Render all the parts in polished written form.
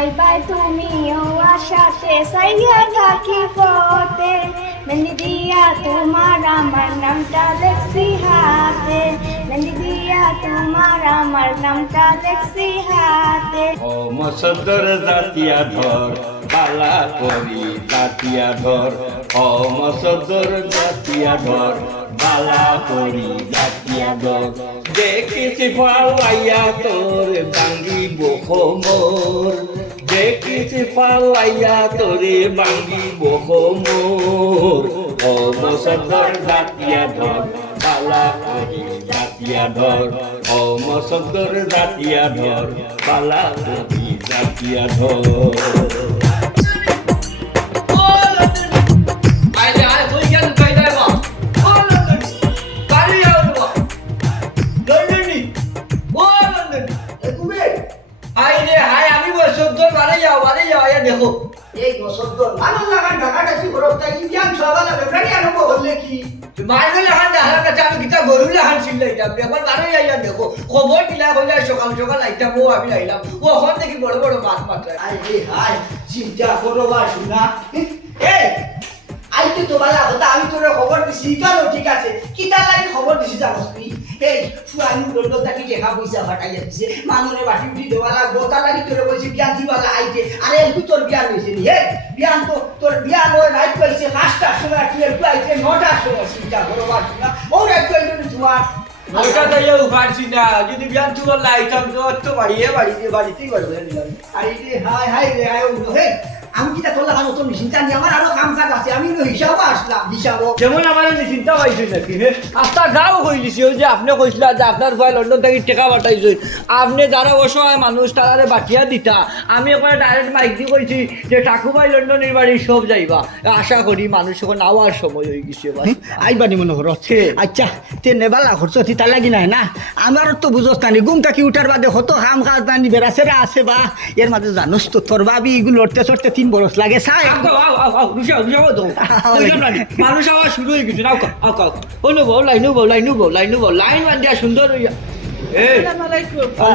আইবাই তুমিও আশাতে সাইয়া থাকি পথে মেহেন্দি দিয়া তোমার আমার নামটা দেখছি হাতে মেহেন্দি দিয়া তোমার আমার নামটা দেখছি হাতে ও মসদর জাতিয়া ধর বালা করি জাতিয়া ধর ও মসদর জাতিয়া ধর বালা করি জাতিয়া ধর দেখেছি পালাইয়া তোর ভাঙ্গিব খমর দেখেছি পালাইয়া তোরে ভাঙ্গিব খমর ও মসদর জাতিয়া ধর বালা করি জাতিয়া ধর ও মসদর জাতিয়া ধর বালা করি জাতিয়া ধর দেখো এই বছর মানুষ লাগান ঢাকাটা কি করব তাই ইন্ডিয়ান সবাই লাগে প্রাণী আনব হলে কি মাইনে লাগান ঢাকার কাছে আমি কিতা গরু লাগান ছিলাইতাম একবার বারোই আইয়া দেখো খবর দিলা হইলা সকাল সকাল আইতাম ও আমি আইলাম ও এখন দেখি বড় বড় মাছ মাত্রা আই রে হাই চিন্তা করো বা শুনা এই আইতে তো বালা কথা আমি তোর খবর দিছি চলো ঠিক আছে কিতা লাগি খবর দিছি জানোস তুই এই ফুয়ানি দন্ড তাকি দেখা পয়সা ফাটাইয়া দিছে মানুরে বাটি উঠি দেওয়া লাগবো তা লাগি তোরে বলছি বিয়ান দিবালা আইতে আরে একটু তোর বিয়ান হয়েছে নি এই বিয়ান তো তোর বিয়ান ওই রাইট পাইছে 5টার সময় তুই একটু আইতে 9টার সময় চিন্তা করো বা শুনা ও রাইট পাইছে তোমার ওটা তো ইয়ে উপারছি না যদি বিয়ান তুই বললা আইতাম তো বাড়িতেই বাড়বে আরে রে হাই হাই রে আয় হে আমি কিটা তোর লাগানো তো চিন্তা নি আমার আরো কাম কাজ আছে আমি তো হিসাবও আসলাম হিসাবও যেমন আমার চিন্তা পাইছি নাকি আস্তা গাও কইলিছি যে আপনি কইছিলা যে আপনার ভাই লন্ডন থেকে টাকা পাঠাইছেন আপনি যারা অসহায় মানুষ তারারে বাটিয়া দিতা আমি একবার ডাইরেক্ট মাইক দিয়ে কইছি যে ঠাকুমাই লন্ডনের বাড়ি সব যাইবা আশা করি মানুষ এখন আওয়ার সময় হয়ে গেছে আইবানি মনে করো আচ্ছা তে নেবালা খরচ তিতা লাগি নাই না আমার তো বুঝোস না ঘুম থাকি উঠার বাদে কত কাম কাজ নানি বেড়াছেরা আছে বা এর মাঝে জানোস তো তোর ভাবি এগুলো লড়তে চড়তে 3 বরস লাগে চাই মানুষ আওয়াজ শুরু হয়ে গেছে লাইন বান্ধিয়া সুন্দর হইয়া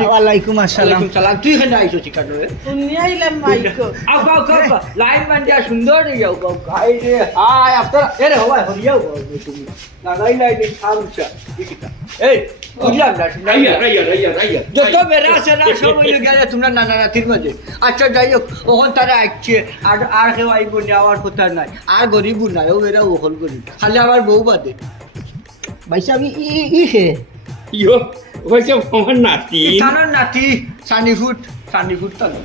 ওয়ালাইকুম আসসালাম তুই এখানে আইসো ঠিকানো লাইন বান্ধিয়া সুন্দর হইয়া আপনারা এরে হওয়া হরিয়াও তুমি লাগাই লাইন খামছা এই বুঝলাম না যত বেড়া সেরা সব হইলে গেলে তোমরা নানা নাতির মাঝে আচ্ছা যাই হোক ওখান তারা আসছে আর কেউ আইব নেওয়ার কথা নাই আর গরিবও নাই ও এরা ওখান গরিব খালি আমার বউ বাদে ভাইসা আমি হে ইয়ো হয়েছে আমার নাতি তানোর নাতি সানিফুট তানো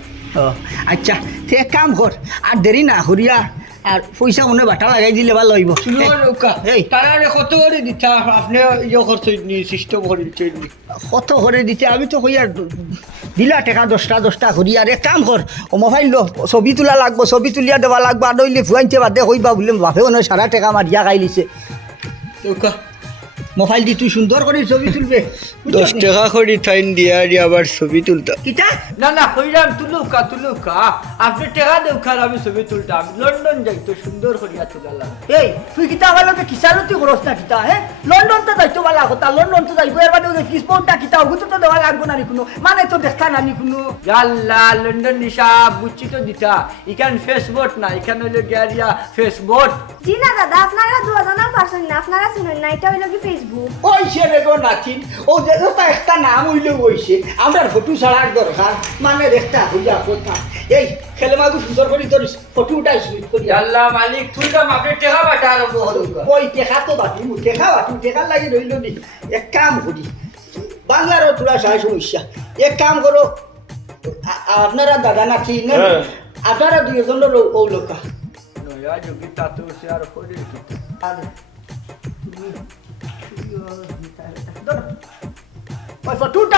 আচ্ছা তে কাম কর আর দেরি না হরিয়া আর পয়সা মনে বাটা লাগাই দিলে ভালো হইব তারা কত করে দিতে আপনি ইয়ে করছেন সিস্টেম করে দিচ্ছেন কত করে দিতে আমি তো কই আর দিলা টাকা 10টা করি আর এক কাম কর ও মোবাইল লো ছবি তোলা লাগবো ছবি তুলিয়া দেওয়া লাগবো আর নইলে ফুয়াইতে বাদে কইবা বললাম বাপেও নয় সারা টাকা মারিয়া খাই লিছে মোবাইল দি তুই সুন্দর করে ছবি তুলবে 10 টাকা করে টাইম দিয়া আবার ছবি তুলতা কিটা না কইরাম তুলুকা আপনি টাকা দেও খার আমি ছবি তুলতাম লন্ডন যাইতো সুন্দর করিয়া তুলালাম এই তুই কিতা ভালোকে কিসারতি করস না কিতা হ্যাঁ লন্ডন তো যাইতো বালা কথা লন্ডন তো যাইবো এর বাদে ওই ফিসপোর্টটা কিতা ওগুতো তো দেওয়া লাগবো না কোনো মানে তো দেখতা না নি কোনো আল্লাহ লন্ডন নিশা বুঝছি তো দিতা ইখান ফেসবোট না ইখান হইলো গিয়া ফেসবোট জি না দাদা আপনারা দুজনা পারছেন না আপনারা শুনুন না এটা হইলো কি ফেসবুক ওই ছেলে গো নাচিন ও দেখো তা একটা নাম হইলে বইছে আমার ফটো ছাড়ার দরকার মানে একটা হইয়া কথা এই খেলে মাগু সুন্দর করে তোর ফটো উঠাই সুইট করি আল্লাহ মালিক তুই তো আপনি টাকা বাটা আরম্ভ হলো ওই টেকা তো বাকি টেকা লাগি রইল নি এক কাম করি বাংলারও তোরা সাহায্য সমস্যা এক কাম করো আপনারা দাদা নাচি না আপনারা দুজনের ও লোকা নয়া যোগী তাতো সে আর করে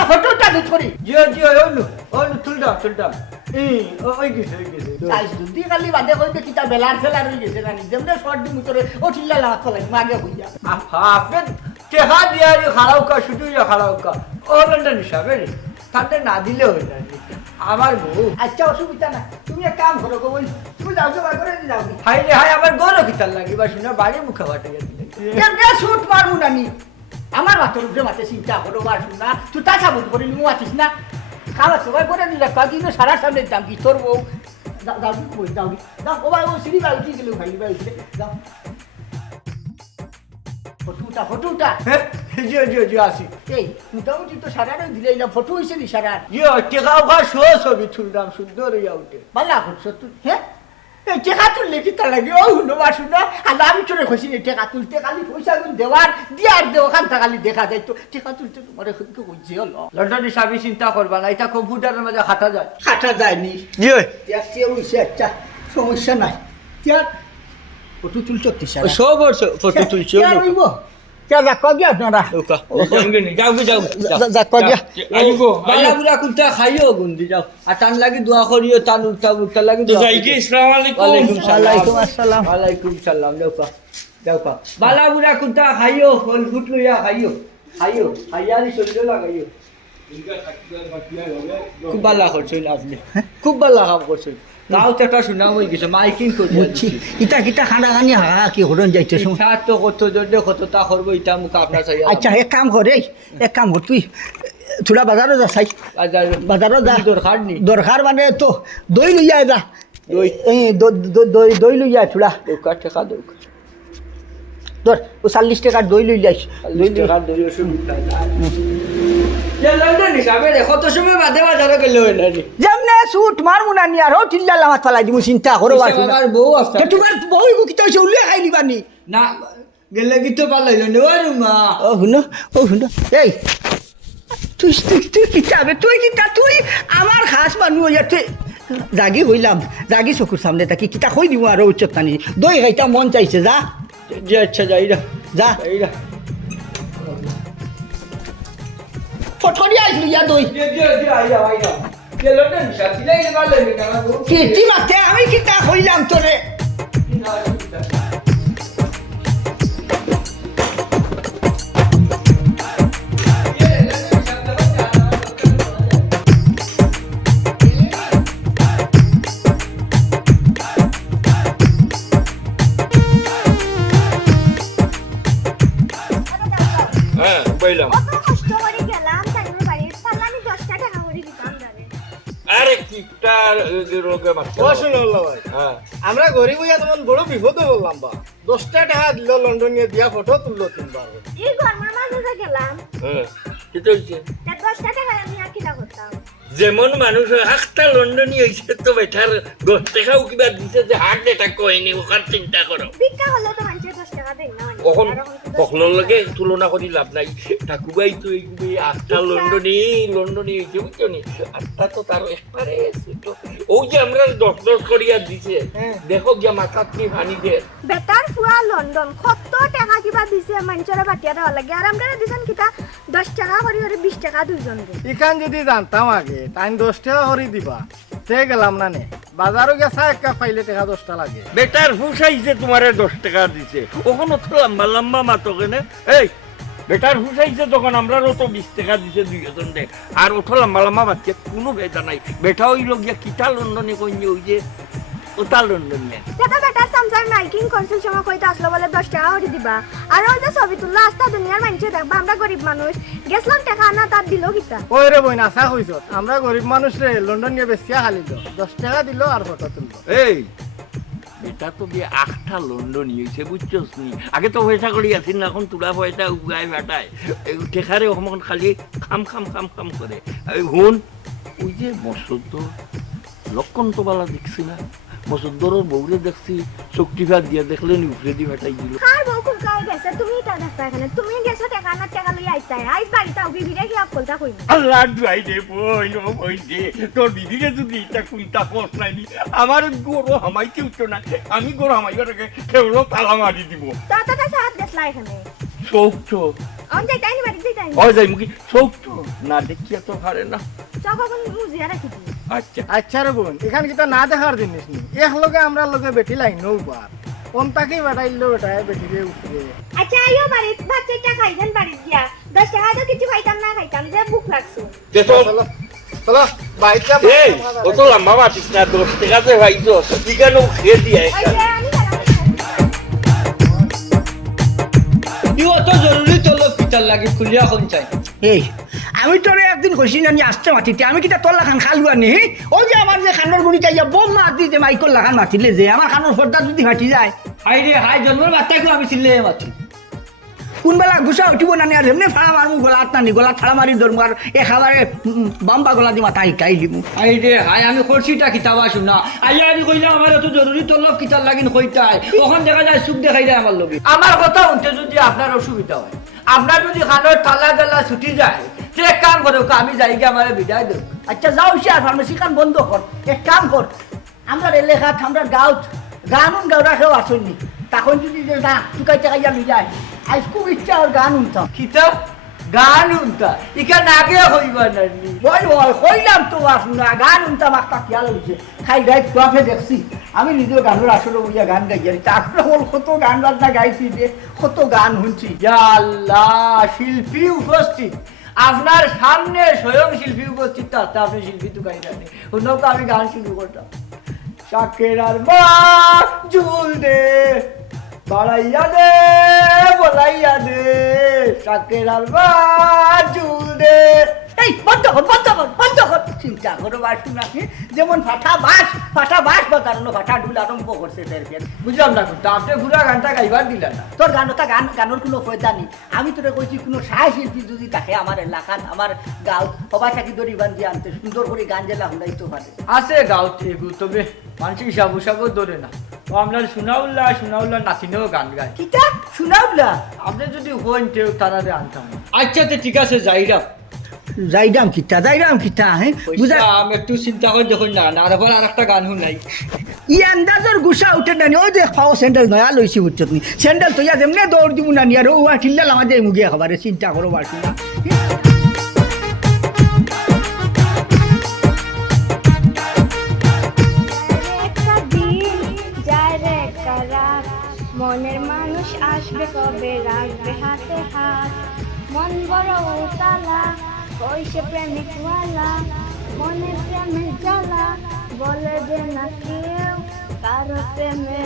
ফটোটা দুধ করি জিও ওনু তুলটা ওই গেছে যদি খালি বাদে কইবে কিতা বেলার ফেলার হয়ে গেছে না যেমন শর্ট দি মুতরে ও চিল্লা লাগা ফলাই মাগে হইয়া আপনি টেকা দিয়া খাড়াউকা শুধু খাড়াউকা ও লন্ডন হিসাবে তাতে না দিলে হয়ে যায় আমার বউ আচ্ছা অসুবিধা না তুমি এক কাম করো গো ওই তুমি যাও বার করে যাও হাই রে হাই আমার গরো কিতাল লাগি বা শুনে বাড়ি মুখে ফাটে গেছে কেমনে শুট মারমু নানি আমার মাথার উপরে মাথে চিন্তা করো বার শুনা তুই তা সাবুত করি মু আছিস না খাওয়া সবাই করে দিল কদিনও সারা সামনে দাম কি তোর বউ দাও দাও দাও দাও ও ভাই ও সিঁড়ি বাড়ি উঠেছিল ভাই বাড়ি উঠে দাও ফটোটা হ্যাঁ জি আসি এই মোটামুটি তো সারাটা দিলে না ফটো হয়েছে নি সারা টেকা ঘর শো ছবি তুললাম সুন্দর হইয়া উঠে ভালো করছো তুই হ্যাঁ এই টেকা তুললে কি তার লাগে ও শুনবা শুনো আর আমি চলে খুশি নি টেকা তুলতে খালি পয়সা দেওয়ার দিয়ার দেওয়া খানটা খালি দেখা যায় তো টেকা তুলতে তোমার কিন্তু বুঝছি হলো লন্ডনে সাবি চিন্তা করবা না এটা কম্পিউটারের মধ্যে খাটা যায়নি দেখছি হইছে একটা সমস্যা নাই ফটো তুলছো সব ফটো তুলছো খাইও গুন্দি যাও আর টান লাগি দোয়া করিও টান উঠা উঠা লাগি ওয়ালাইকুম সালাম যাও বালা বুড়া কুন্তা খাইও ফল ফুট লইয়া খাইও খাইয়ারি শরীরে লাগাইও খুব ভালো করছেন আপনি খুব ভালো কাম করছেন তাও চাটা শোনা হয়ে গেছে মাইকিং করছি ইটা খানা খানি হা কি হরণ যাইতে তো কত জন্য কতটা করবো এটা মুখ আপনার চাই আচ্ছা এক কাম কর তুই থোড়া বাজারও যা চাই বাজারও যা দরকার মানে তো দই লইয়া যা দই লইয়া থোড়া টাকা ধর ও 40 টাকার দই লই যাইস 40 টাকার দই লন্ডন হিসাবে কত সময় বাদে বাজারে গেলে যেমনে সুট মারমু না নি আর টিল্লা লামাত ফালাই দিমু চিন্তা করো আমার বউ আছে তোমার বউ কি তো উলিয়া খাই নিবানি না গেলে কি তো পালাই লো রুমা ও হুনো এই তুই কি চাবে তুই আমার খাস মানুষ ইয়াতে জাগি হইলাম জাগি চকুর সামনে থাকি কিতা কই দিমু আর উচ্চত নানি দই খাইতা মন চাইছে যা যে আচ্ছা যাইরা যা ফটোরি আইলি ইয়া দই আইয়া লন্ডন শাকিলাই গেলে কি মাতে আমি কিতা কইলাম তোরে আমরা গরিব হইয়া তোমার বড় বিপদ বললাম বা 10 টাকা দিল লন্ডনে দিয়া ফটো তুললো 3 বার এই গরমের মাঝে গেলাম কি হইছে 10 টাকা আমি আর কিটা করতাম যেমন মানুষ একটা লন্ডনী হইছে তো বেটার 10 টাকাও কিবা দিছে যে হার্ট অ্যাটাক কইনি ওখান চিন্তা করো ভিক্ষা হলে তো মানুষে 10 টাকা দেয় না ওখন সকলের লগে তুলনা করি লাভ নাই ঠাকুবাই তো এইগুলি একটা লন্ডনী হইছে বুঝছো নি আটটা তো তার একবারে ছোট ও যে আমরা 10 করিয়া দিছে দেখো গিয়া মাথাত কি ভানি দে বেটার ফুয়া লন্ডন কত টাকা কিবা দিছে মানুষের বাটিয়া দেওয়া লাগে আর আমরা দিছেন কিটা 10 টাকা করে 20 টাকা দুইজন রে ইখান যদি জানতাম আগে তাই 10 টাকা করে দিবা তে গেলাম না নে বাজারও গেছা একটা পাইলে টাকা 10 টাকা লাগে বেটার হুসাইছে তোমারে 10 টাকা দিছে ওখানে তো লম্বা মাতো কেনে এই বেটার হুসাইছে তখন আমরাও তো 20 টাকা দিছে দুইজন দে আর ওঠো লম্বা বাচ্চা কোনো বেটা নাই বেটা হইল গিয়া কিটা লন্ডনে কইনি ওই যে ওটা লন্ডনে দাদা বেটা সামসার মাইকিং কনসেল সময় কইতে আসলো বলে 10 টাকা করে দিবা আর ওই যে ছবি তুললা আস্তা দুনিয়ার মানুষে দেখবা আমরা গরিব মানুষ গেছলাম টাকা না তার দিল কিতা ওই রে বই না আসা হইছ আমরা গরিব মানুষ রে লন্ডন নিয়ে বেশিয়া খালি 10 টাকা দিল আর ফটো তুললো এই এটা তো দিয়ে 8টা লন্ডনী হইছে বুঝছস নি আগে তো পয়সা করি আছিল না এখন তুলা পয়সা উগাই বাটায় এই ঠেকারে ওখান খালি খাম করে এই হুন ওই যে মসুদ লক্ষণ তো বালা দেখছি না মসুদ্দরের বউরে দেখছি শক্তিফা দিয়া দেখলেন উপরে দি ভাটাই দিল কার বউ কোন কাই গেছে তুমি তা দেখতা এখানে তুমি গেছো টাকা না টাকা লই আইতাই আইস বাড়িতে ওকে ভিড়ে কি আপলটা কইনি আল্লাহ দুয়াই দে বই দে তোর দিদিকে যদি এটা কুইতা পোস নাইনি আমার গরু হামাইতে উঠতো না আমি গরু হামাইবার আগে কেউলো তালা মারি দিব তাতা সাথ দেখলা এখানে সৌটো অন যাইতাই নি বাড়িতে যাইতাই ও যাই মুকি সৌটো না দেখিয়া তো পারে না চকন মুজিয়া রাখি দি আচ্ছা রে বোন এখানে কি তো না দেখার জিনিস নি এক লগে আমরা লগে বেটি লাই নৌবার কোন তাকে বাড়াইলো বেটায় বেটি রে উপরে আচ্ছা আইও বাড়িত বাচ্চাটা খাইছেন বাড়িত গিয়া 10 টাকা তো কিছু খাইতাম না খাইতাম যে ভুক লাগছে চলো বাইকটা এই ও তো লম্বা বাটিস না 10 টাকা দে ভাইছো ঠিকানো খেয়ে দিয়া ইও তো জরুরি তো লোক পিটার লাগি খুলিয়া কোন চাই এই আমি তোর একদিন কইছি না আসতে মাতিতে আমি কিটা তোর লাখান খালু আনি ও যে আমার যে খানোর গুড়ি চাইয়া বোম মাতি যে মাইকল লাখান মাতিলে যে আমার খানোর ফর্দা যদি ফাটি যায় হাই রে হাই জন্মের বাচ্চাকে আমি চিনলে মাতি কোনবেলা গুছা উঠিব নানি আর এমনি ফাড়া মারমু গলাত নানি গলাত ফাড়া মারি ধরমু আর একেবারে বাম্বা গলা দি মাথা শিকাই দিমু হাই রে হাই আমি খরচিটা কিতাবা শুনা আইয়া আমি কইলাম আমার এত জরুরি তলব কিতাব লাগিন কইতাই তখন দেখা যায় সুখ দেখাই যায় আমার লগে আমার কথা শুনতে যদি আপনার অসুবিধা হয় আপনার যদি খানোর তালা জ্বালা ছুটি যায় সে এক কাম করো আমি যাই গিয়ে আমার বিদায় দেব আচ্ছা যাও সে আর ফার্মেসি কান বন্ধ কর এক কাম কর আমরা এলাকাত আমরা গাঁৱত গানুন গাওরা কেউ আসেননি তখন যদি যে না টুকাইতে খাইয়া নি যায় আজ খুব ইচ্ছা আর গান উনতাম কিতাব গান উনতা ইখান আগে হইবা নানি বই বই কইলাম তো আসুনা গান উনতাম একটা খেয়াল হয়েছে খাই গাই তোয়াফে দেখছি আমি নিজেও গানের আসলে বলিয়া গান গাই যাই তারপরে বল কত গান বাজনা গাইছি যে কত গান শুনছি ইয়া আল্লাহ শিল্পী উপস্থিত আপনার সামনে স্বয়ং শিল্পী উপস্থিত থাকতে আপনি শিল্পী তো গাই জানি শুনক আমি গান শুরু করতাম শাকের আর মা জুল দে বাড়াইয়া দে বলাইয়া দে শাকের আর মা জুল দে এই বন্ধ কর বন্ধ কর বন্ধ কর চিন্তা করো বাসু নাকি যেমন ফাটা বাস বাজানো ফাটা ঢুল আরম্ভ করছে ফের ফের বুঝলাম না কিন্তু আপনি পুরা গানটা গাইবার দিলেন না তোর গানটা গানোর কোনো ফয়দা নেই আমি তোরে কইছি কোনো সাহ শিল্পী যদি থাকে আমার এলাকাত আমার গাঁও সবাই থাকি দড়ি বান্ধি আনতে সুন্দর করে গান জেলা শুনাইতে পারে আছে গাঁত এগু তবে মানুষ হিসাবও ধরে না ও আপনার সুনাউল্লাহ নাতিনেও গান গায় কিতা শুনাউলা আপনি যদি হন কেউ তারা আনতাম আচ্ছা তো ঠিক আছে যাইরাম কিতা হ্যাঁ বুঝা আমি একটু চিন্তা করে দেখুন না আর একটা গান শুনাই ই আন্দাজর গুছা উঠে নানি ও যে খাও স্যান্ডেল নয়া লইছি উঠছে তুমি স্যান্ডেল তো ইয়া যেমনে দৌড় দিব নানি আর ও ঠিল্লা আমাদের মুগিয়া খাবারে চিন্তা করো বাসু না মনের মানুষ আসবে কবে রাখবে হাতে হাত মন বড় উতালা কইছে প্রেমিকওয়ালা মনে প্রেমের জ্বালা বলে যে না কেউ কারো প্রেমে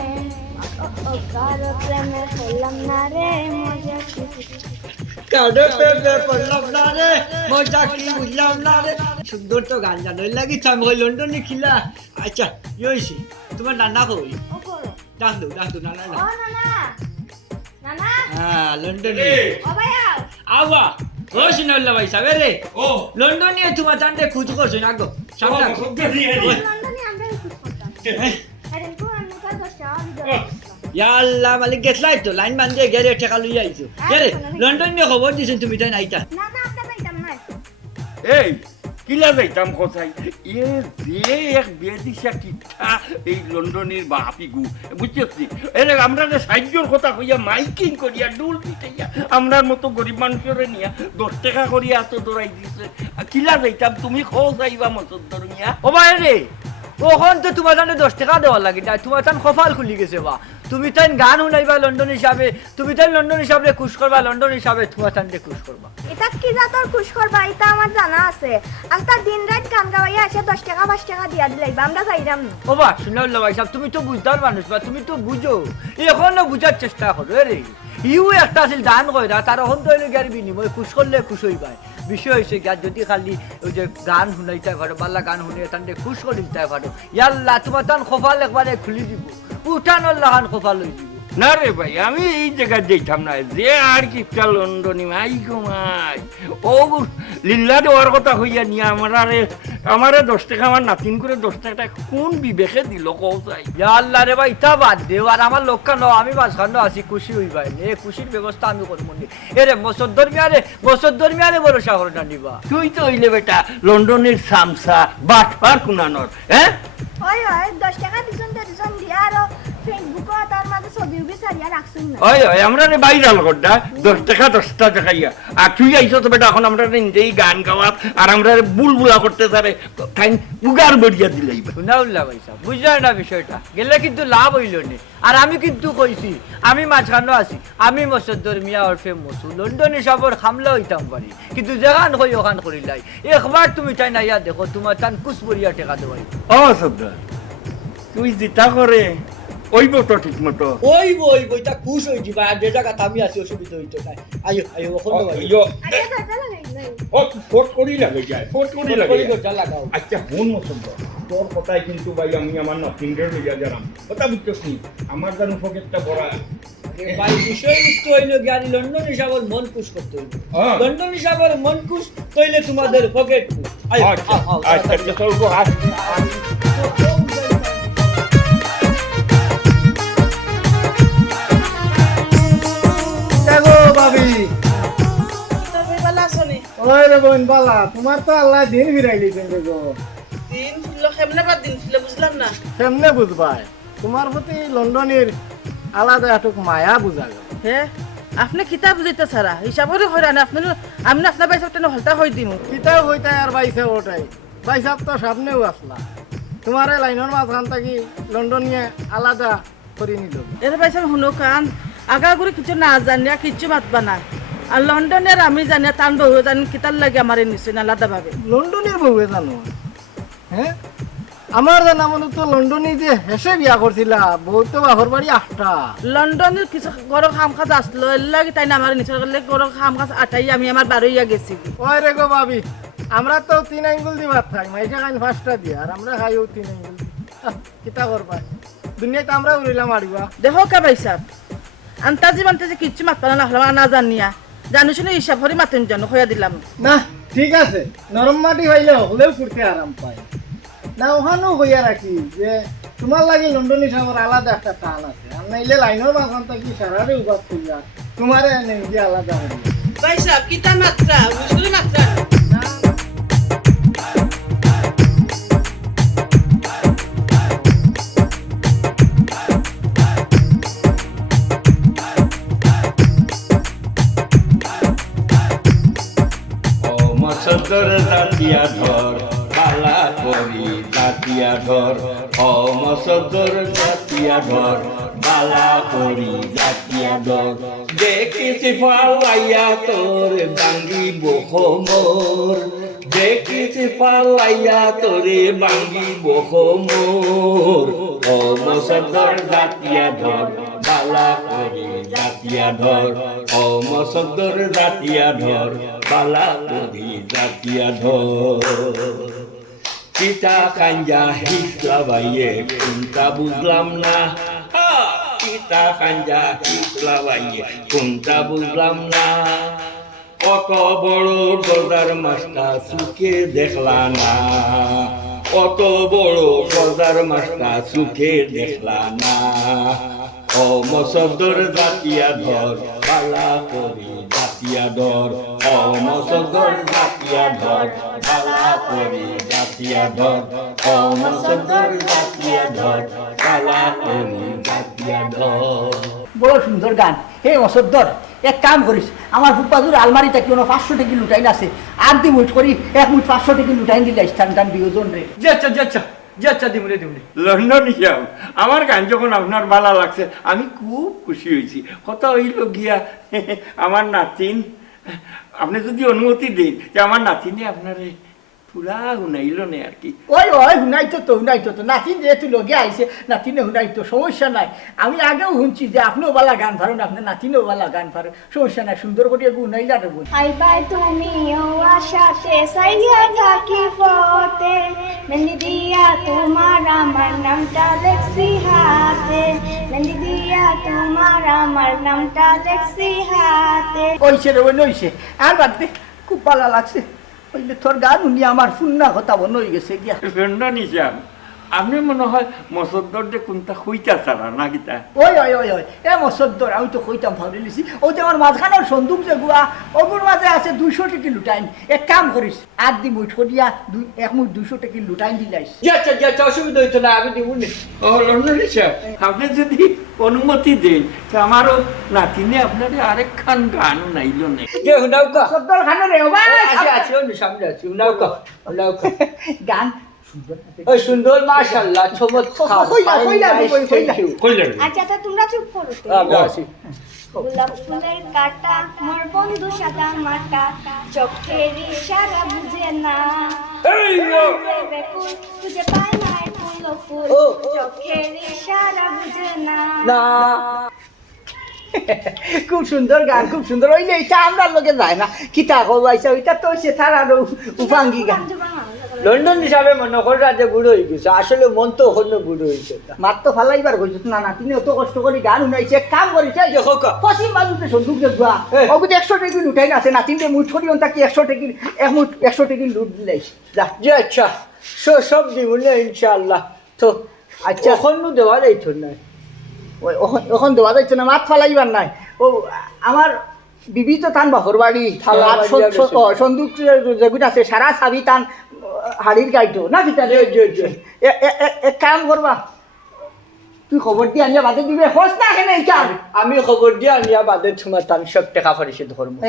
হলাম না রে মজা সুন্দর তো গান জানো লাগিছে আমি লন্ডনে খিলা আচ্ছা ইয়েছি তোমার নানা কই ডাক দো নানা ও নানা হ্যাঁ লন্ডনে ও ভাইয়া আওয়া ও শুনল্লা ভাই সাবে রে ও লন্ডনে তোমার তান্ডে খুঁজ করছো না গো সামনে লন্ডনে আমরা খুশ করতাম আরে কোন মুখা দশটা ইয়া আল্লাহ মালিক গেছলাই তো লাইন বান্ধে গেরে টাকা লই আইছো গেরে লন্ডনে খবর দিছেন তুমি তাই নাইতা না আমরা পাইতাম না এই কিলা যাইতাম কোথায় এ যে এক বেদিশা কিঠা এই লন্ডনের বাপিগু বুঝছি এর আমরা সাহায্যর কথা কইয়া মাইকিং করিয়া ডুল পিটাইয়া আমরার মতো গরিব মানুষের নিয়া 10 টাকা করিয়া এত দৌড়াই দিছে কিলা যাইতাম তুমি খোঁজ আইবা মতো ধর্মিয়া ও ভাই রে ওখন তো তোমার জানে 10 টাকা দেওয়া লাগে না তোমার তান কপাল খুলি গেছে বা তুমি তাই গান শুনাইবা লন্ডন হিসাবে তুমি তাই লন্ডন হিসাবে খুশ করবা লন্ডন হিসাবে তোমার তানতে খুশ করবা এটা কি যা তোর খুশ করবা এটা আমার জানা আছে আজটা দিন রাত গান গাওয়াইয়া এসে 10 টাকা 5 টাকা দিয়া দিলাইবা আমরা যাইরাম না ও বা শুনল্লা ভাই সাহেব তুমি তো বুঝদার মানুষ বা তুমি তো বুঝো এখনো বুঝার চেষ্টা করো রে ইউ একটা আছিল দান কইরা তার এখন তো এনে গাড়ি বিনিময় খুশ করলে খুশ হইবাই বিষয় হয়েছে যদি খালি ওই যে গান শুনাইতে পারো বাল্লা গান শুনিয়ে তান্ডে খুশ করে দিতে পারো ইয়াল্লা তোমার তান কপাল একবারে খুলি দিব উঠানোর লাগান কপাল লই দিব না রে ভাই আমি এই জায়গায় যাইতাম না যে আর কিটা লন্ডনে মাই গো মাই ও লিল্লা দেওয়ার কথা হইয়া নিয়ে আমারে 10 টাকা আমার নাতিন করে 10 টাকা কোন বিবেকে দিল কও চাই আল্লাহ রে ভাই তা বাদ দেও আর আমার লক্ষ্য ন আমি মাঝখানে আছি খুশি হইবাই এ খুশির ব্যবস্থা আমি করবো নি এরে বছর দরমিয়ারে ভরসা করে না নিবা তুই তো হইলে বেটা লন্ডনের সামসা বাটপার কুনানোর হ্যাঁ ওই 10 টাকা দিছন দিয়া আর ফেসবুক তার মাঝে ছবি সারিয়া রাখছুন না ওই আমরা রে ভাইরাল করডা 10 টাকা ইয়া আর তুই আইছো তো বেটা এখন আমরা নিজেই গান গাওয়াত আর আমরা বুলবুলা করতে পারে তাই উগার বড়িয়া দিলাইবা শুনাউল্লাহ ভাই সাহেব বুঝলেন না বিষয়টা গেলে কিন্তু লাভ হইল নি আর আমি কিন্তু কইছি আমি মাঝখানে আছি আমি মসদ্দর মিয়া ওরফে মসু লন্ডন হিসাবর খামলা হইতাম পারি কিন্তু যেখান কই ওখান করিলাই একবার তুমি তাই না ইয়া দেখো তোমার তান কুসবরিয়া টেকা দেওয়াই ও সবদা তুই জিতা করে ওইব তো ঠিক মতো ওই বই তা খুশ হয়ে যাবে আর যে জায়গা আমি আছি অসুবিধা হইতো নাই আইও আইও ওখানে ইয়ো আচ্ছা দাদা লাগাই নাই ও ফোট করি লাগে যায় ফোট করি লাগে যা লাগাও আচ্ছা হুন মতন তোর কথাই কিন্তু ভাই আমি আমার নাতিনদের লিয়া যারাম কথা বুঝছিস নি আমার জানো পকেটটা বড় ভাই বিষয়বস্তু হইল জ্ঞানী লন্ডন হিসাবের মন খুশ করতে হইল লন্ডন হিসাবের মন খুশ তৈলে তোমাদের পকেট খুশ আচ্ছা আচ্ছা চলবো আজ দেখো ভাবি তবে বালা আসনি ওই রে বোন বালা তোমার তো আল্লাহ দিন ফিরাই দিয়েছেন দেখো দিন ছিল কেমনে বা দিন ছিল বুঝলাম না কেমনে বুঝবাই তোমার প্রতি লন্ডনের আলাদা একটু মায়া বুঝা গেল হে আপনি কিতাব বুঝাইতে সারা হিসাবরে হইরা না আপনি আমি না আপনার বাইসাব টেনে হলতা হই দিমু কিতাও হইতে আর বাইসা ওটাই বাইসাব তো সামনেও আসলা তোমার এই লাইনের মাঝখান থাকি লন্ডনিয়ে আলাদা করে নিল এর বাইসাব শুনো কান আগাগুড়ি কিছু না জানিয়া কিচ্ছু মাতবা না আর লন্ডনের আমি জানিয়া টান বহু জানি কিতার লাগে আমার নিশ্চয় আলাদা ভাবে লন্ডনের বউয়ে জানো হ্যাঁ আমার জানা মনে তো লন্ডনে যে হেসে বিয়া করছিলা বউ তো বাপর বাড়ি 8টা লন্ডনের কিছু গরম খাম খাজ আসলো এর লাগে তাই না আমার নিশ্চয় করলে গরম খাম খাজ আটাই আমি আমার বারোইয়া গেছি ওই রে গো ভাবি আমরা তো 3 আঙ্গুল দিবার থাই মাইকা খাইন 5টা দিয়া আর আমরা খাইও 3 আঙ্গুল কিতা করবা দুনিয়াতে আমরা উড়িলাম আড়িবা দেখো কে বাইসাব আন্তাজি মান্তাজি কিচ্ছু মাতবা না হলাম না জানিয়া জানো শুনে হিসাব হরি মাতেন জানো হইয়া দিলাম না ঠিক আছে নরম মাটি হইলে হলেও করতে আরাম পায় না ওখানেও হইয়া রাখি যে তোমার লাগে লন্ডন হিসাবের আলাদা একটা টান আছে আর নাইলে লাইনের মাঝখান থাকি সারারে উপাস করিয়া তোমারে নিজে আলাদা হইয়া পয়সা কিতা মাত্রা বুঝলি মাত্রা মসদর জাতিয়া ধর বালা করি জাতিয়া ধর ও মসদর জাতিয়া ধর বালা করি জাতিয়া ধর দেখিছি পালাইয়া তোর বাঙ্গিব খমর দেখিছি পালাইয়া তোরে বাঙ্গিব খমর ও মসদর জাতিয়া ধর বালা করি জাতিয়া ধর ও মসদর জাতিয়া ধর বালা করি জাতিয়া ধর চিতা কাঞ্জা হিসলা বাইয়ে কোনটা বুঝলাম না চিতা কাঞ্জা হিসলা বাইয়ে কোনটা বুঝলাম না কত বড় গজার মাছটা সুখে দেখলা না কত বড় গজার মাছটা সুখে দেখলা না ও মসদর জাতিয়া ধর বালা করি জাতিয়া ধর ও মসদর জাতিয়া ধর বালা করি জাতিয়া ধর ও মসদর জাতিয়া ধর বালা করি জাতিয়া ধর বড় সুন্দর গান হে মসদ্দর এক কাম করিস আমার ফুটপাথুর আলমারিটা কি 500 টাকা লুটাইন আছে আর দি মুঠ করি এক মুঠ 500 টাকা লুটাইন দিলে স্থান টান বিয়োজন রে যাচ্ছা দিমুরে লন্ডন হিসাব আমার গান যখন আপনার ভালো লাগছে আমি খুব খুশি হয়েছি কথা হইল গিয়া আমার নাতিন আপনি যদি অনুমতি দিন যে আমার নাতিনে আপনার পুরা শুনাইল নে আর কি ওই হুনাইতো তো নাতিন যেহেতু লগে আইছে নাতিনে হুনাইতো সমস্যা নাই আমি আগেও শুনছি যে আপনিও বালা গান পারেন আপনার নাতিনেও বালা গান পারেন সমস্যা নাই সুন্দর করে হুনাইলা দেবো আইবাই তুমিও আশাতে সাইয়া থাকি ফতে মেহেন্দি দিয়া তোমার আমার নামটা লেখছি হাতে মেহেন্দি দিয়া তোমার আমার নামটা লেখছি হাতে ওইছে রে ওইছে আর বাদ দে খুব ভালো লাগছে ওইলে তোর গান উনি আমার ফুন্না কথা বন হয়ে গেছে গিয়া লন্ডন হিসাব আপনি মনে হয় মসদ্দর যে কোনটা হইতা ছাড়া না গীতা ওই এ মসদ্দর আমি তো কইতাম ভাবলে লিছি ও যে আমার মাঝখানের সন্দুক যে গুয়া ওগুর মাঝে আছে 200 টাকা লুটাইন এক কাম করিস আর দি মুঠ করিয়া এক মুঠ 200 টাকা লুটাইন দিলাইস যাচ্ছা অসুবিধা হইতো না আমি দিমুনে ও লন্ডন হিসাব আপনি যদি অনুমতি দেন তো আমারও নাতিনে আপনার আরেক খান গান নাইল নে কে হুনাও কা সদ্দর খানে রে ও ভাই আছে ওই সামনে আছে হুনাও কা গান ওই সুন্দর মাশাআল্লাহ চমৎকার কইলা আচ্ছা তা তোমরা চুপ করো তো। আমরা আছি গোলাপ ফুলের কাটা মোর বন্ধু সাদা মাটা চোখের ইশারা বুঝে না বেকুল খুঁজে পায় না ফুল ফুল চোখের ইশারা বুঝে না না খুব সুন্দর গান, খুব সুন্দর। ওইলে এটা আমরা লোকে যায় না, কিতা কবাইছে ওইটা তো সে তার আরো উপাঙ্গি গান। লন্ডন হিসাবে মনে করি যে বুড়ো হয়ে গেছে, আসলে মন তো অন্য বুড়ো হয়েছে। মাত তো ফালাইবার কইছ না, না তিনি অত কষ্ট করে গান শুনাইছে, কাম করেছে। দেখো পশ্চিম বাজুতে সন্দুক দেখবা ওগুলো 100 টাকা লুটাই আছে না, তিনটে মুঠ করি তাকে 100 টাকা এক মুঠ 100 টাকা লুট দিলাইছে। যা যে আচ্ছা সব দিব না ইনশাআল্লাহ। তো আচ্ছা এখন দেওয়া যাইতো না, ওই ওখান দেওয়া যাচ্ছে না, মাত ফালাইবার নাই। ও আমার বিবি তো টান বাহর বাড়ি থালা বাজিয়া গেছে। সন্দুক যেগুলো আছে সারা চাবি টান হাড়ির গাইতো না কিতা এক কাম করবা, তুই খবর দিয়ে আনিয়া বাদে দিবে হোস না কেন এইটা। আমি খবর দিয়ে আনিয়া বাদে তোমার তান সব টাকা পরিশোধ করবো,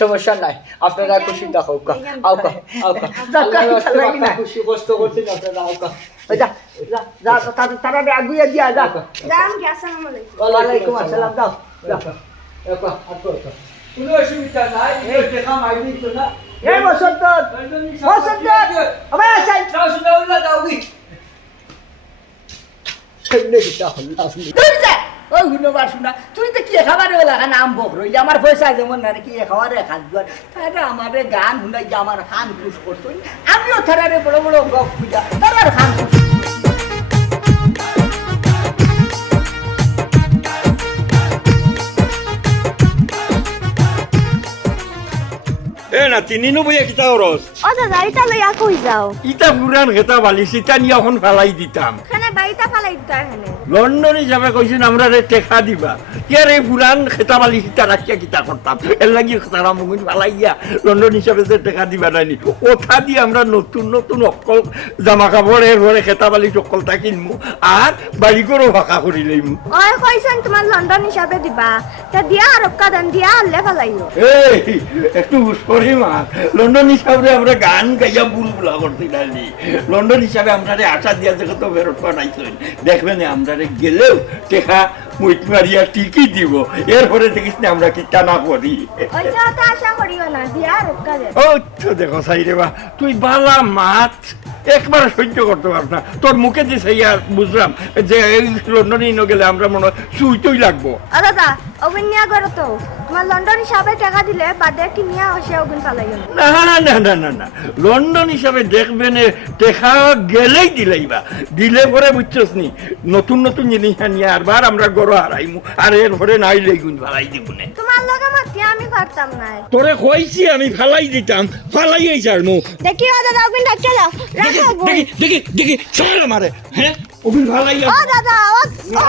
সমস্যা নাই। আপনারা খুশি দেখো আউকা আউকা খুশি কষ্ট করছেন আপনারা আউকা। তারা আগুয়া দিয়া যা। যাম কি আসসালামু আলাইকুম। ওয়ালাইকুম আসসালাম, যাও কোনো অসুবিধা নাই, টাকা মাইবি তো না। এই বসন্ত বসন্ত আবার আসাই দূর যা। ওই শুনবার শোনা তুই তো কি খাবারে লাগা নাম বক রইলি, আমার পয়সা যেমন না কি খাবারে খাদ্য তারা আমারে গান শুনাই যে আমার খান খুশ করতো, আমিও তারারে বড় বড় গপ খুঁজা তারার খান খুশ। এ না তিনিনো বইয়া কিতা করস? ও দাদা এটা লইয়া কই যাও? ইটা পুরান খেতা বালি সিটা নিয়ে এখন ফেলাই দিতাম। খানে বাড়িটা ফালাই দিতে এখানে। লন্ডন হিসাবে কইছেন আমরা টেকা দিবা, কি আর এই পুরান খেতা বালি সিটা রাখিয়া কিতা করতাম, এর লাগি তারা মুগুন ফেলাইয়া লন্ডন হিসাবে যে টেকা দিবা নাইনি, ওঠা দিয়ে আমরা নতুন নতুন অকল জামা কাপড় এরপরে খেতা বালি সকলটা কিনবো আর বাড়ি করেও ফাঁকা করি লইমু। ওই কইছেন তোমার লন্ডন হিসাবে দিবা, তা দিয়া আর কাদান দিয়া আনলে ফালাইও। এই একটু সরি মা, লন্ডন হিসাবে আমরা গান গাইয়া বুলবুলা করতে নাইনি, লন্ডন হিসাবে আমরা আশা দিয়া যে কত ফেরত পাঠাইছেন, দেখবেন আমরা গেলেও টেকা মুইট মারিয়া টিকি দিব, এরপরে দেখিস না আমরা কি টানা করি। ওই তো আশা করিও না, দিয়া আর কাদে। ও তো দেখো সাই রে বা, তুই বালা মাছ একবার সহ্য করতে পারব না, তোর মুখে যে সেই আর বুঝলাম যে লন্ডনে ন গেলে আমরা মনে হয় সুইটই লাগবো। ও দাদা ওগুন নিয়া করো তো, তোমার লন্ডন হিসাবে টাকা দিলে বাদে কি নিয়া আসে ওগুন ফালাইও না। না না না না না, লন্ডন হিসাবে দেখবেন টেকা গেলেই দিলেইবা, দিলে পরে বুঝছস নি নতুন নতুন জিনিস নিয়ে আরবার আমরা গড় হারাইমু, আর এরপরে নাই লেগুন ফালাই দিব না। তোমার লগে মাতি আমি পারতাম না। তোরে কইছি আমি ফালাই দিতাম, ফালাইই ছাড়মু। দেখি ও দাদা ওগুন ডাকে যাও, রাখো। দেখি দেখি দেখি ছাড় আমারে, হ্যাঁ ওগুন ফালাইয়া। ও দাদা ও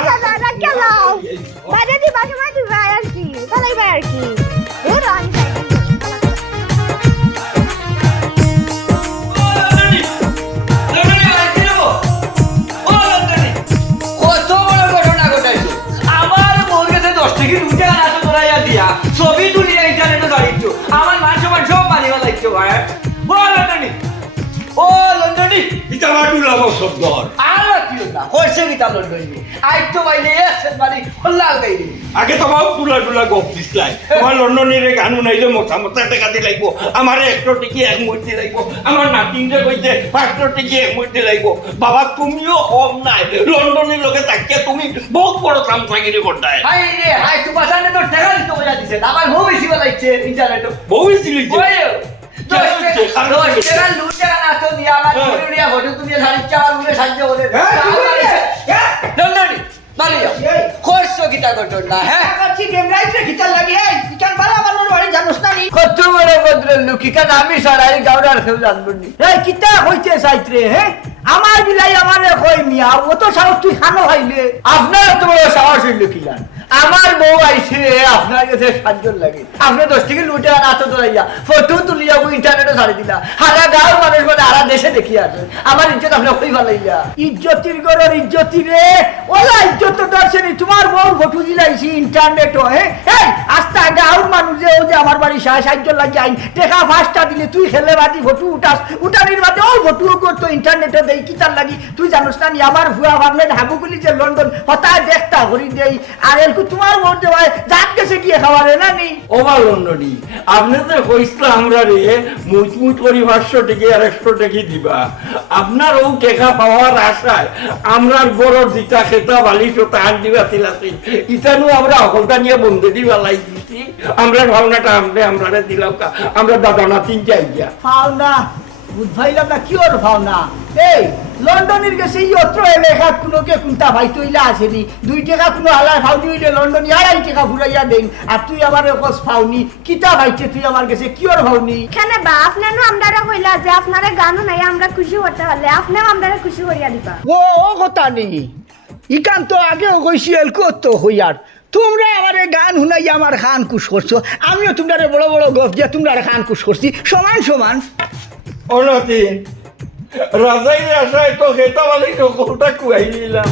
দাদা ডাকে যাও, বাদে দিবা সময় দিবা আর কি ফালাইবা আর কি। ও রানি কত বড় ঘটনা ঘটাইছো, আমার বউর কাছে 10 থেকে 2 টাকা নাটো ধরাইয়া দিয়া ছবি তুলিয়া ইন্টারনেটে ছাড়িছো, আমার মান সম্মান সব মারিয়া লাগছো। ও লন্ডনি, ও লন্ডনি ইটা বাটুলা বসব ধর আর কিও না কইছে কিতা লন্ডনি আইতো তো বাইলে এসেন বাড়ি হল্লা গাইলি। আগে তো বাবু তুলা তুলা গপ দিসলাই, আমার লন্ডনের গান নাইলে মোটা মোটা টাকা দিয়ে লাগবো, আমার 100 টিকি এক মুঠি লাগবো, আমার নাতিনরে কইতে 500 টিকি এক মুঠি লাগবো। বাবা তুমিও কম নাই, লন্ডনের লোকে তাকিয়ে তুমি বহুত বড় সামসাগিরি করতাই। হাই রে হাই, তুই বাসানে তো টাকা দিতে বলা দিছে, আমার বউ বেশি বলাইছে ইন্টারনেটে। বউ ছিলি যে ওই 10 টাকা লুট টাকা না তো দিয়া আমার বউরিয়া ফটো তুমি ছাড়িচ্ছা আর উড়ে সাহায্য করে লন্ডনি বাড়ি যাও। করছো কিতা ঘটনা? হ্যাঁ কাছি গেম রাইতে কিটা লাগি এই কিটান বালা বালা বাড়ি জানোস না নি কত বড় ভদ্রের লোক, কিকান আমি সারাই গাওড়ার কেউ জানবো নি। এই কিটা হইছে সাইত্রে, হ্যাঁ আমার বিলাই আমারে কই মিয়া ও তো সাহস তুই খানো খাইলে। আপনার তো বড় সাহস হইল কিলান, আমার বউ আইছে আপনার কাছে সাহায্য লাগে, আপনি 10 থেকে লুটে আর আতো ধরাইয়া ফটো তুলিয়া ইন্টারনেটে ছাড়ি দিলা, হারা গাঁওর মানুষ মানে হারা দেশে দেখি আছে আমার ইজ্জত আপনি কই ভালাইয়া। ইজ্জতির গরর ইজ্জতি রে, ওলা ইজ্জত তো দর্শনি তোমার বউ ফটো দিলাইছি ইন্টারনেট হ্যাঁ। এই আস্তা গাঁওর মানুষ যে ও যে আমার বাড়ি সাহায্য লাগি আইন টাকা 5টা দিলে তুই খেলে বাদি ফটো উঠাস, উঠানির বাদে ও ফটো করতো ইন্টারনেটে দেই কিতার লাগি। তুই জানোস না নি আমার ভুয়া ভাবলেন হাবুগুলি যে লন্ডন হতায় দেখতা হরি দেই আর এলকু তোমার ভোট দেওয়ায় জাত গেছে গিয়ে খাবারে না নি ওবা লন্ডনি আপনি তো কইসলা আমরা রে মুচমুচ করি 500 টাকা আর 100 টাকা দিবা আপনার ও টাকা পাওয়ার আশায় আমরা বড় জিতা খেতা বালিশ ও তার দিবা তিলাছি ইতানু আমরা অকলতা নিয়ে বন্ধে দিবা লাই দিছি আমরা ভাবনাটা আমরা দিলাম আমরা দাদা নাতিন যাই গিয়া পাওনা বুঝাইলাম না কি ওর ভাওনা এই লন্ডনের গেছে এই অত্র এলাকা কোনোকে কোনটা ভাই তৈলা আসেনি 2 টাকা কোনো আলায় ফাউনি হইলে লন্ডনে 2.5 টাকা ফুরাইয়া দেন আর তুই আবার কস ফাউনি কিতা ভাইছে তুই আমার গেছে কি ওর ভাউনি কেনে বা আপনারও আমরারা কইলা যে আপনারে গানও নাই আমরা খুশি হতে পারলে আপনিও আমরারে খুশি করিয়া দিবা ও কথা নেই ইকান তো আগেও কইছি এলকো হইয়ার তোমরা আমার গান শুনাই আমার খান কুশ করছো আমিও তোমরা বড় বড় গপ দিয়ে তোমরা খান কুশ করছি সমান সমান ও নাতিন রাজাই আশায় তো খেতা বালিশ ও কোনটা কুয়াই নিলাম